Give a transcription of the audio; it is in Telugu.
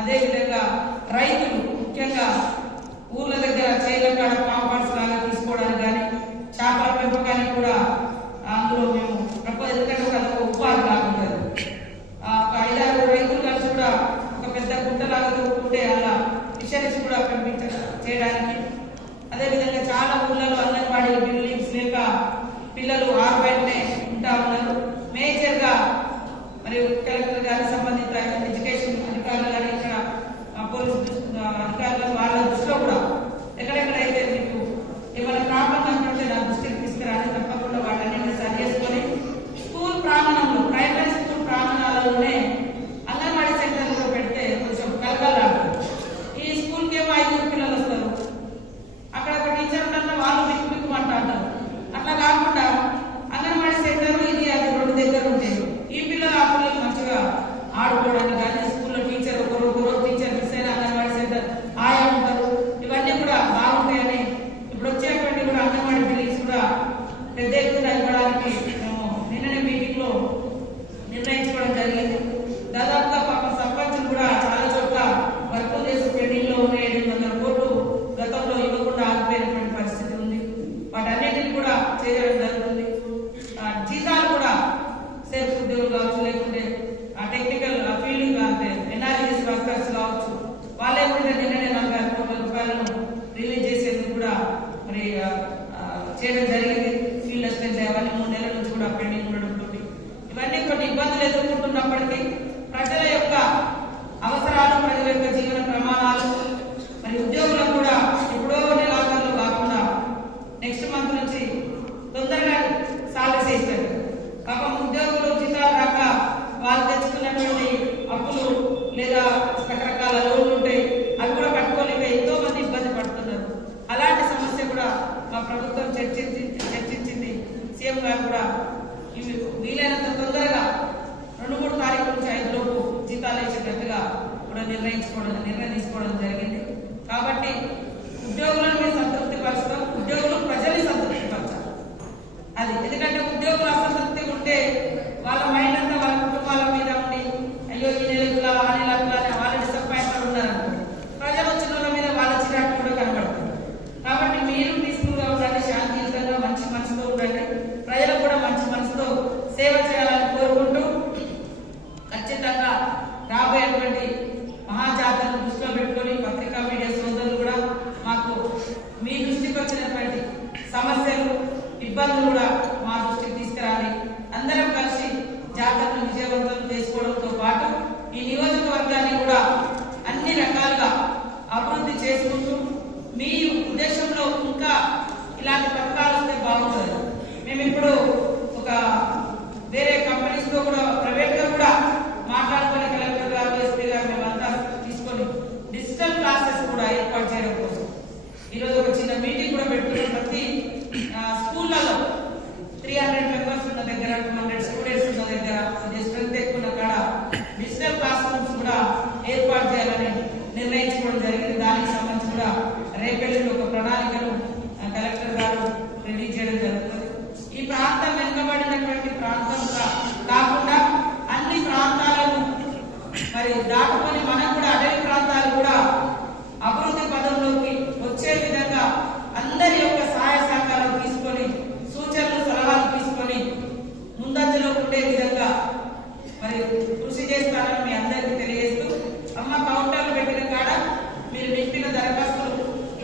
అదేవిధంగా రైతులు ముఖ్యంగా ఊర్ల దగ్గర చేల కాడ కాంపౌండ్స్ లాగా తీసుకోవడానికి కానీ చేపల పెంపకానికి కూడా అందులో మేము ఎందుకంటే ఒక ఉపాధి లాగుంటుంది. ఒక 5-6 రైతులు కలిసి కూడా ఒక పెద్ద గుంటలాగా దొరుకుతుంటే అలా ఫిషరీస్ కూడా చేయడానికి. అదేవిధంగా చాలా ఊళ్ళలో అంగన్వాడీ బిల్డింగ్స్ లేక పిల్లలు 6 బయటనే ఉంటా ఉన్నారు. మేజర్గా మరియు కలెక్టర్ గారి సంబంధిత ఎడ్యుకేషన్ అధికారులు కానీ ఇక్కడ పోలీసు అధికారులు వాళ్ళ దృష్టిలో కూడా ఎక్కడెక్కడైతే మీకు ఏమైనా ప్రాబ్లం అంటే నా దృష్టికి తీసుకురాని తప్పకుండా వాటన్నింటినీ సరి చేసుకొని స్కూల్ ప్రాంగణంలో ప్రైమరీ స్కూల్ ప్రాంగణాలలోనే అంగన్వాడీ సెంటర్లో పెడితే కొంచెం కలకలాడుతుంది. ఈ స్కూల్కి ఏమో 5 పిల్లలు వస్తారు, అక్కడ ఒక టీచర్ కన్నా వాళ్ళు బిక్కుమంటారు. అట్లా కాకుండా అంగన్వాడీ సెంటర్ ఇది అది 2 దగ్గర ఉంటాయి. ఈ పిల్లలు ఆ పిల్లలు మంచిగా ఆడుకోవడానికి కానీ స్కూల్లో టీచర్ ఒకరోజు టీచర్ మిస్ అయిన అంగన్వాడీ సెంటర్ ఆయా ఉంటారు. ఇవన్నీ కూడా బాగుంటాయని ఇప్పుడు వచ్చేటువంటి కూడా అంగన్వాడీ బిల్డింగ్స్ కూడా పెద్ద ఎత్తున ఇవ్వడానికి మేము నిన్ననే మీటింగ్ లో నిర్ణయించుకోవడం జరిగింది. దాదాపుగా పాప సర్పంచ్ కూడా చాలా చోట్ల వర్క్ చేసి పెండింగ్ లో ఉన్న 700 కోట్లు గతంలో ఇవ్వకుండా ఆగిపోయినటువంటి పరిస్థితి ఉంది. వాటన్నిటిని కూడా చేయడం జరుగుతుంది. జీతాలు కూడా సెల్ఫ్ ఉద్యోగులు కావచ్చు, లేకుంటే టెక్నికల్ ఫీల్డ్ అంటే ఎన్ఆర్ఈఎస్ వర్కర్స్ కావచ్చు, వాళ్ళే కూడా నిన్ననే 4,000 కోట్ల రూపాయలను రిలీజ్ చేసేందుకు కూడా మరి చేయడం జరిగింది. ఫీల్డ్ అసిస్టెంట్ అవన్నీ 3 నెలల నుంచి కూడా పెండింగ్ ఉండడంతో ఇవన్నీ కొన్ని ఇబ్బందులు ఎదుర్కొంటున్నప్పటికీ ప్రజల యొక్క అవసరాలు, ప్రజల యొక్క జీవన ప్రమాణాలు మరి ఉద్యోగులకు కూడా ఎప్పుడో నెలాఖరులో కాకుండా నెక్స్ట్ మంత్ నుంచి తొందరగా సాలరీస్ ఇస్తారు. పాపం ఉద్యోగులు జీతాలు రాక వాళ్ళు తెచ్చుకున్నటువంటి అప్పులు లేదా రకరకాల లోన్లు ఉంటాయి, అవి కూడా కట్టుకోలేక ఎంతో మంది ఇబ్బంది పడుతున్నారు. అలాంటి సమస్య కూడా మా ప్రభుత్వం చర్చించింది. సీఎం గారు కూడా ఇవి వీలైనంత తొందరగా 2-3 తారీఖు నుంచి 5 లోపు జీతాలు ఇచ్చేటట్టుగా కూడా నిర్ణయం తీసుకోవడం జరిగింది. కాబట్టి ఉద్యోగులను మేము సంతృప్తి పరుస్తాం, ఉద్యోగులు ప్రజల్ని సంతృప్తి పరచాలి. అది ఎందుకంటే ఉద్యోగులు అసంతృప్తి ఉంటే వాళ్ళ మైండ్ అంతా వాళ్ళ కుటుంబాల మీద ఉండి అయ్యో ఈ నెలకులా ఆ నెలకులా వాళ్ళ డిసప్పాయింట్మెంట్ ఉన్నారనుకోండి, ప్రజలు వచ్చిన వాళ్ళ మీద వాళ్ళ చిరాకు కూడా కనబడుతుంది. కాబట్టి మీరు పీస్ఫుల్గా ఉండండి, శాంతియుతంగా మంచి మనసుతో ఉండండి, ప్రజలకు కూడా మంచి మనసుతో సేవ చేయాలని కోరుకుంటూ ఖచ్చితంగా రాబోయేటువంటి మహాజాతరను దృష్టిలో పెట్టుకొని పత్రికా మీడియా సోదరులు కూడా మాకు మీ దృష్టికి వచ్చినటువంటి సమస్యలు, ఇబ్బందులు కూడా మా దృష్టికి తీసుకురాలి. అందరం కలిసి జాతరను విజయవంతం చేసుకోవడంతో పాటు ఈ నియోజకవర్గాన్ని కూడా అన్ని రకాలుగా అభివృద్ధి చేసుకుంటూ మీ ఉద్దేశంలో ఇంకా ఇలాంటి పథకాలు వస్తే బాగుంటుంది. మేము ఇప్పుడు ఒక వేరే కంపెనీస్ తో కూడా ప్రైవేట్ గా కూడా మాట్లాడుకొని కలెక్టర్ గారు, ఎస్పీ గారు మేమంతా తీసుకొని డిజిటల్ క్లాసెస్ కూడా ఏర్పాటు చేయడం కోసం ఈరోజు ఒక చిన్న మీటింగ్ కూడా పెట్టుకుని ప్రతి స్కూళ్లలో 300 మెంబర్స్ ఉన్న దగ్గర 200 స్టూడెంట్స్ ఉన్న దగ్గర స్ట్రెంత్ ఎక్కువ ఉన్న కాడ డిజిటల్ క్లాస్ రూమ్స్ కూడా ఏర్పాటు చేయాలని నిర్ణయించుకోవడం జరిగింది. దానికి సంబంధించి కూడా రేపెల్లుండి ఒక ప్రణాళికను కలెక్టర్ గారు రిలీజ్ చేయడం జరుగుతుంది. ఈ ప్రాంతం వెనుకబడినటువంటి ప్రాంతం